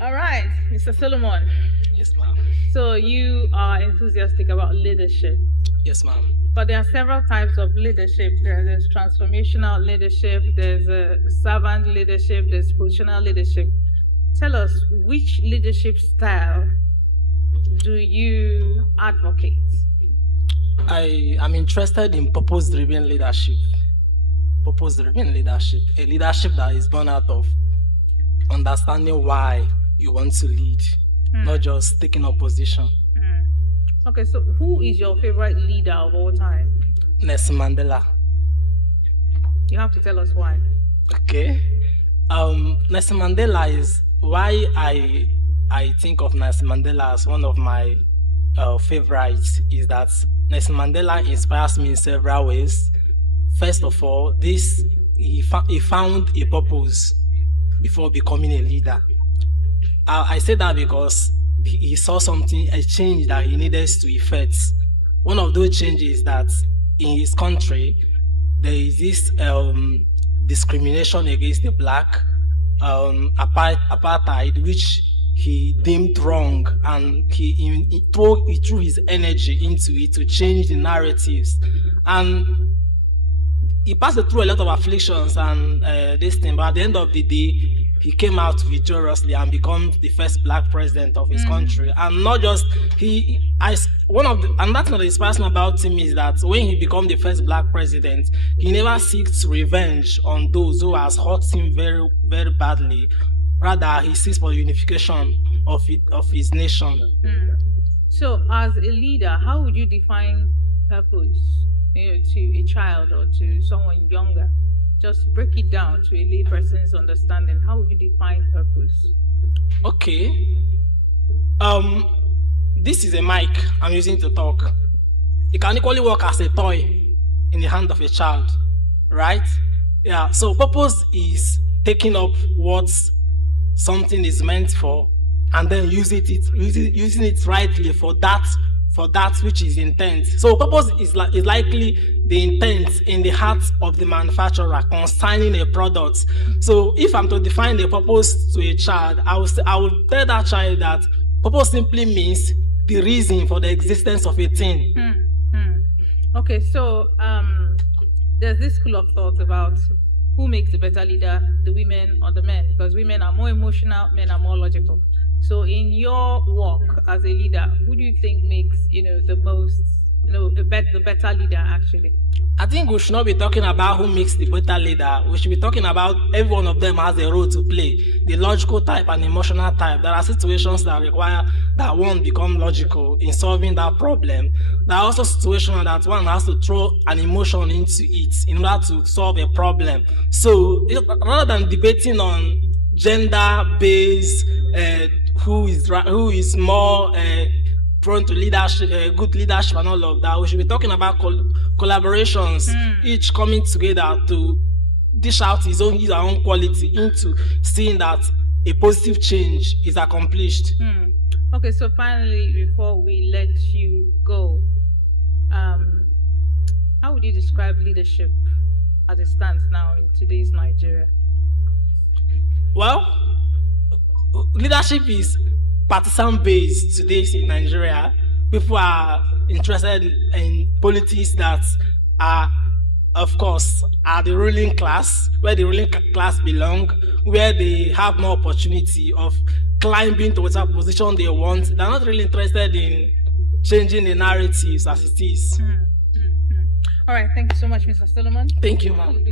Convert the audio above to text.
All right, Mr. Solomon. Yes, ma'am. So you are enthusiastic about leadership, Yes, ma'am. but there are several types of leadership. There's transformational leadership, there's servant leadership, there's positional leadership. Tell us, which leadership style do you advocate? I am interested in purpose-driven leadership. Purpose-driven leadership, a leadership that is born out of understanding why you want to lead, not just taking up position. Okay, so who is your favorite leader of all time? Nelson Mandela. You have to tell us why. Okay. Nelson Mandela is why I think of Nelson Mandela as one of my favorites is that Nelson Mandela inspires me in several ways. First of all, he found a purpose before becoming a leader. I say that because he saw something, a change that he needed to effect. One of those changes that in his country there is this discrimination against the black, apartheid, which he deemed wrong, and he threw his energy into it to change the narratives. And he passed through a lot of afflictions and this thing, but at the end of the day, he came out victoriously and become the first black president of his country. And not just and that's what inspires me about him is that when he became the first black president, he never seeks revenge on those who has hurt him very, very badly. Rather, he seeks for the unification of his nation. So, as a leader, how would you define purpose, to a child or to someone younger? Just break it down to a layperson's understanding. How would you define purpose? Okay. This is a mic I'm using to talk. It can equally work as a toy in the hand of a child, right? Yeah. So purpose is taking up what something is meant for and then using it rightly for that which is intent. So purpose is likely the intent in the heart of the manufacturer concerning a product. So if I'm to define the purpose to a child, I will tell that child that purpose simply means the reason for the existence of a thing. Okay, so there's this school of thought about who makes a better leader, the women or the men, because women are more emotional, men are more logical. So in your work as a leader, who do you think makes, the most, the better leader actually? I think we should not be talking about who makes the better leader. We should be talking about every one of them has a role to play. The logical type and emotional type. There are situations that require that one become logical in solving that problem. There are also situations that one has to throw an emotion into it in order to solve a problem. So rather than debating on gender-based who is more prone to leadership, good leadership and all of that, we should be talking about collaborations, each coming together to dish out his own quality into seeing that a positive change is accomplished. Okay, so finally, before we let you go, how would you describe leadership as it stands now in today's Nigeria? Well, leadership is partisan based today in Nigeria. People are interested in politics that are, of course, are the ruling class, where the ruling class belong, where they have more opportunity of climbing to whatever position they want. They're not really interested in changing the narratives as it is. All right, thank you so much, Mr. Solomon. Thank you, ma'am.